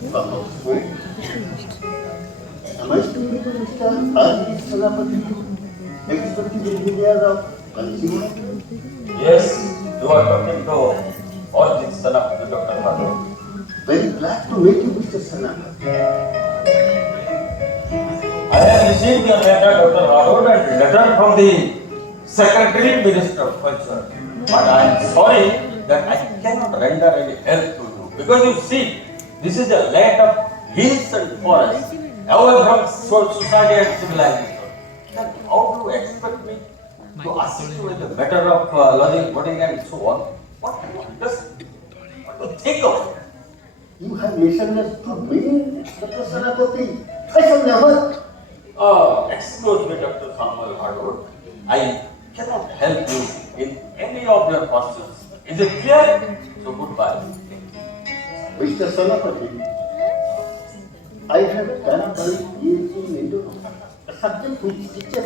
Wait, am I speaking to Mr. R. Salapati, Executive Engineer of Consumer? Yes, you are talking to all this son of the Dr. Madhav. Very glad to meet you, Mr. Salapati. I have received your letter, Dr. Madhav, and letter from the Secretary Minister of Culture. But I am sorry that I cannot render any help to you. Because you see, this is a land of hills and forests, away from society and civilization. Then how do you expect me to assist you in the matter of lodging, boarding and so on? What do you understand? What do you think of it? You have misunderstood me, Dr. Salapati. I shall never. Excuse me, Dr. Samuel Hardwood. I cannot help you in any of your questions. Is it clear? So goodbye. Mr. Salapati, I have done my PhD in Indo, a subject which teaches